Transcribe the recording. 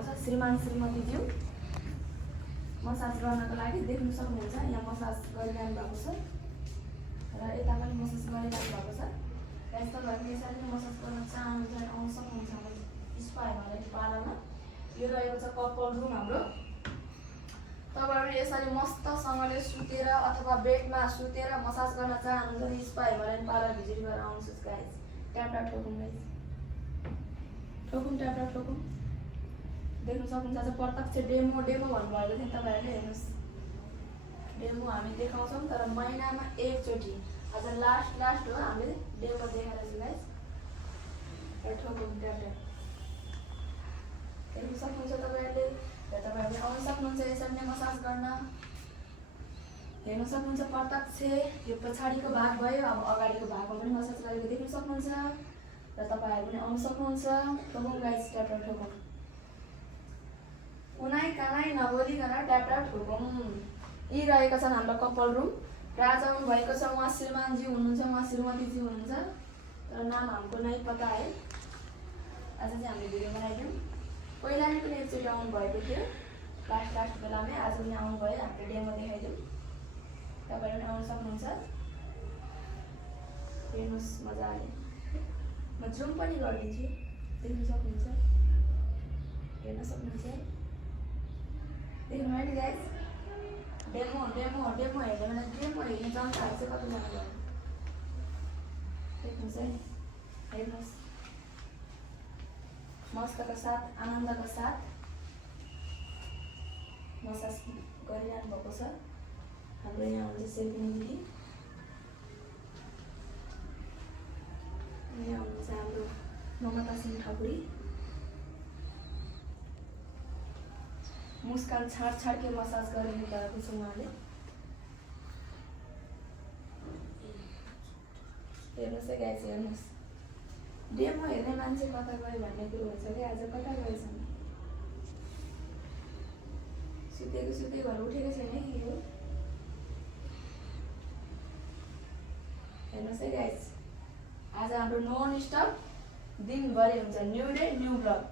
भएको छ श्रीमान श्रीमतीज्यू मसाज गर्नको लागि देख्न सक्नुहुन्छ। यहाँ मसाज गरिरहनु भएको छ र यता पनि मसाज गरिरहनु भएको छ। गाइस तपाईहरुले यसरी मसाज गर्न चाहनुहुन्छ भने आउन सक्नुहुन्छ हाम्रो स्पा हिमालयन पार्लरमा। यो रहेको छ कपल रुम हाम्रो। तपाईहरुले यसरी मस्तसँगले सुतेर अथवा बेडमा सुतेर मसाज गर्न चाहनुहुन्छ भने स्पा हिमालयन पार्लर भिजिट गरेर आउनुहोस् गाइस। ट्याप ट्याप ठोकुम गाइस, ठोकुम ट्याप ट्याप ठोकुम। देख्न सक्नुहुन्छ आज प्रत्यक्ष डेमो भन्नुभएको थियो तपाईहरुले। हेर्नुस् डेमो हामी देखाउँछौं तर महिनामा एकचोटी। आज लास्ट हो हामीले डेमो देखाइरहेछौँ गाइस। ठोकुम ट्याप ट्याप देख्न सक्नुहुन्छ तपाईहरुले। तपाईहरुले आउन सक्नुहुन्छ यसरी नै मसाज गर्न। हेर्न सक्नुहुन्छ प्रत्यक्ष यो पछाडीको भाग भयो। अब अगाडिको भागमा पनि मसाज गरेको देख्न सक्नुहुन्छ र तपाईहरु पनि आउन सक्नुहुन्छ। ठोकुम गाइस ट्याप ट्याप ठोकुम। उनाइ कानाइ नबोलिकन ट्याप ट्याप ठोकुम। यी रहेका छन् हाम्रो कपल रुम। राजा आउनु भएको छ, उहाँ श्रीमानजी हुनुहुन्छ, उहाँ श्रीमतीजी हुनुहुन्छ तर नाम हमको नै पता है। आज चाहिँ हामीले भिडियो बनाइदियौँ। पहिला नै पनि एकचोटि आउनु भएको थियो लास्ट बेलामै। आज पनि आउनु भयो, हामीले डेमो देखाइदियौँ। तपाईहरु पनि आउन सक्नुहुन्छ। हेर्नुस् मजाले म जुम पनि गरिदिन्छु, देख्न सक्नुहुन्छ। हेर्न सक्नुहुन्छ, देख्नुभयो नि गाइस। डेमो हेर्ने भने डेमो हेर्ने जनताहरु चाहिँ कतिजना भयो देख्नुहोस् है। हेर्नुहोस् मस्तका साथ आनन्दका साथ मसाज गरिरहनु भएको छ हाम्रो यहाँ हुनुहुन्छ सेल्फी दिदी। यहाँ हुनुहुन्छ हाम्रो ममता सिंह ठाकुरी। मुस्कान छाड के मसाज गरिरहनु भएको छ उहाँले। हेर्नुहोस् है गाइस, हेर्नुहोस् डेमो हेर्ने मान्छे कता गयो भन्ने कुरो हुन्छ कि आज कता गएछन्। सुतेको घर उठेको छैन कि हो। हेर्नुहोस् है गाइस, आज हाम्रो नन स्टप दिनभरि हुन्छ। New day new blog.